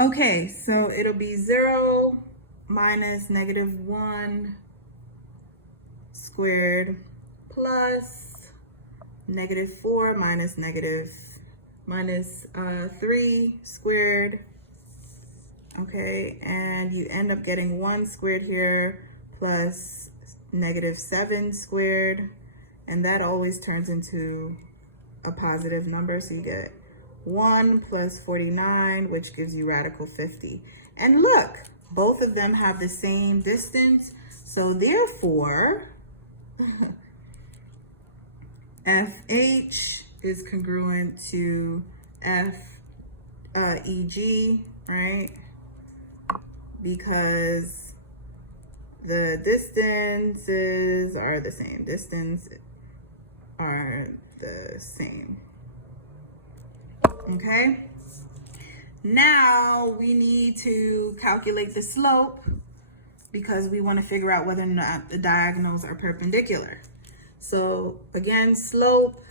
Okay, so it'll be 0 minus -1 squared plus -4 minus 3 squared. Okay, and you end up getting 1 squared here plus -7 squared, and that always turns into a positive number, so you get 1 plus 49, which gives you radical 50. And look, both of them have the same distance, so therefore FH is congruent to EG, right? Because the distances are the same. Okay? Now we need to calculate the slope because we want to figure out whether or not the diagonals are perpendicular. So again, slope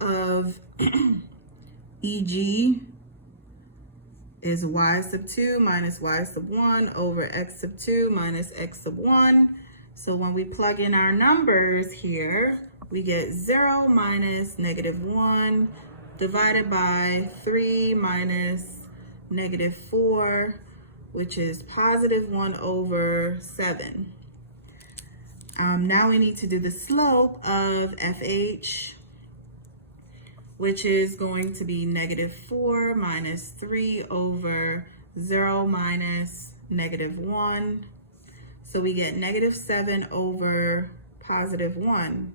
of EG is y sub 2 minus y sub 1 over x sub 2 minus x sub 1. So when we plug in our numbers here, we get 0 minus -1 divided by 3 minus -4, which is positive 1 over 7. Now we need to do the slope of FH, which is going to be -4 minus 3 over 0 minus -1. So we get -7 over positive 1.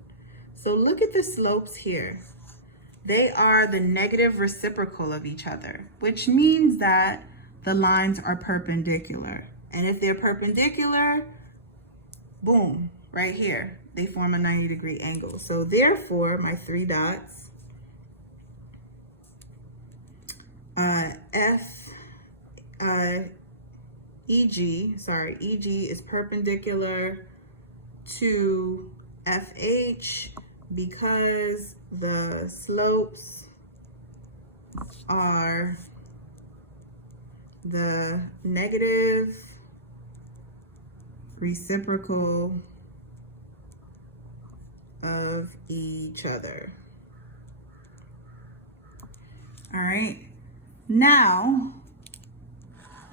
So look at the slopes here. They are the negative reciprocal of each other, which means that the lines are perpendicular. And if they're perpendicular, boom, right here, they form a 90-degree angle. So therefore, my 3 dots, EG is perpendicular to FH because the slopes are the negative reciprocal of each other. All right. Now,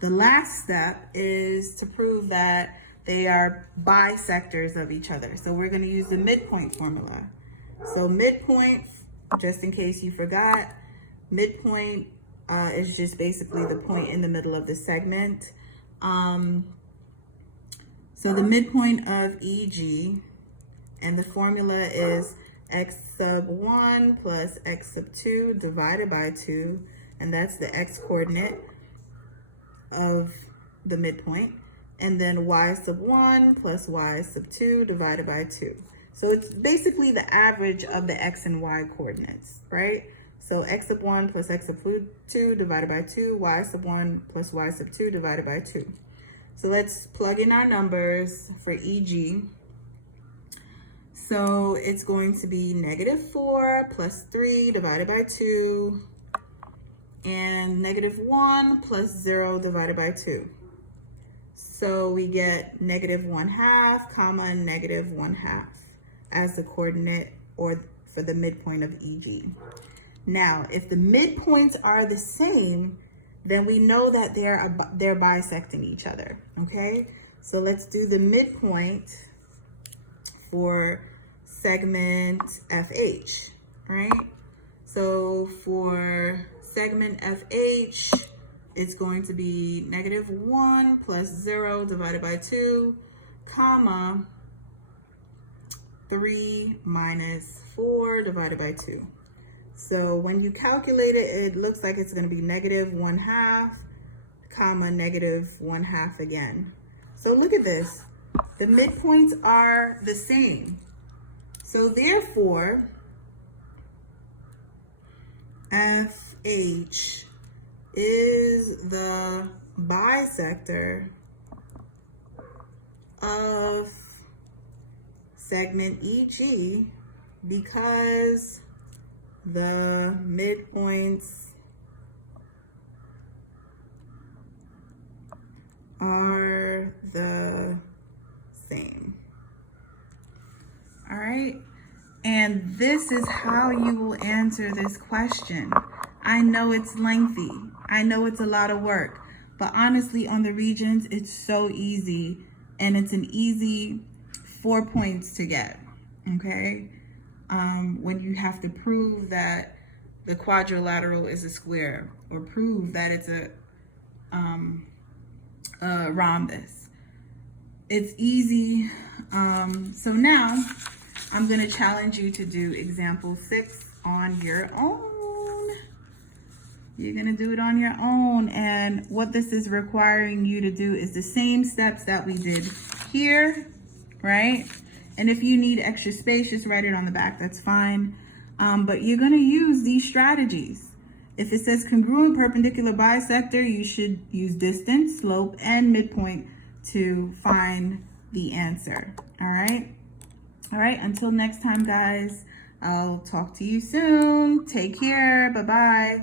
the last step is to prove that they are bisectors of each other. So we're going to use the midpoint formula. So midpoint, just in case you forgot, midpoint is just basically the point in the middle of the segment. So the midpoint of EG, and the formula is x sub 1 plus x sub 2 divided by 2, and that's the x coordinate of the midpoint, and then y sub 1 plus y sub 2 divided by 2. So it's basically the average of the x and y coordinates, right? So x sub 1 plus x sub 2 divided by 2, y sub 1 plus y sub 2 divided by 2. So let's plug in our numbers for EG. So it's going to be -4 plus 3 divided by 2, and -1 plus 0 divided by 2. So we get -1/2, comma, -1/2 as the coordinate or for the midpoint of EG. Now, if the midpoints are the same, then we know that they're bisecting each other, okay? So let's do the midpoint for segment FH, right? So for segment FH, it's going to be -1 plus 0 divided by 2, comma, 3 minus 4 divided by 2. So when you calculate it, it looks like it's going to be -1/2, comma, -1/2 again. So look at this. The midpoints are the same. So therefore, FH is the bisector of segment EG because the midpoints are the same. All right. And this is how you will answer this question. I know it's lengthy. I know it's a lot of work, but honestly, on the regions, it's so easy, and it's an easy 4 points to get, okay? When you have to prove that the quadrilateral is a square, or prove that it's a rhombus. It's easy. So now I'm going to challenge you to do example 6 on your own. You're going to do it on your own. And what this is requiring you to do is the same steps that we did here, right? And if you need extra space, just write it on the back. That's fine. But you're going to use these strategies. If it says congruent perpendicular bisector, you should use distance, slope, and midpoint to find the answer. All right. All right. Until next time, guys, I'll talk to you soon. Take care. Bye-bye.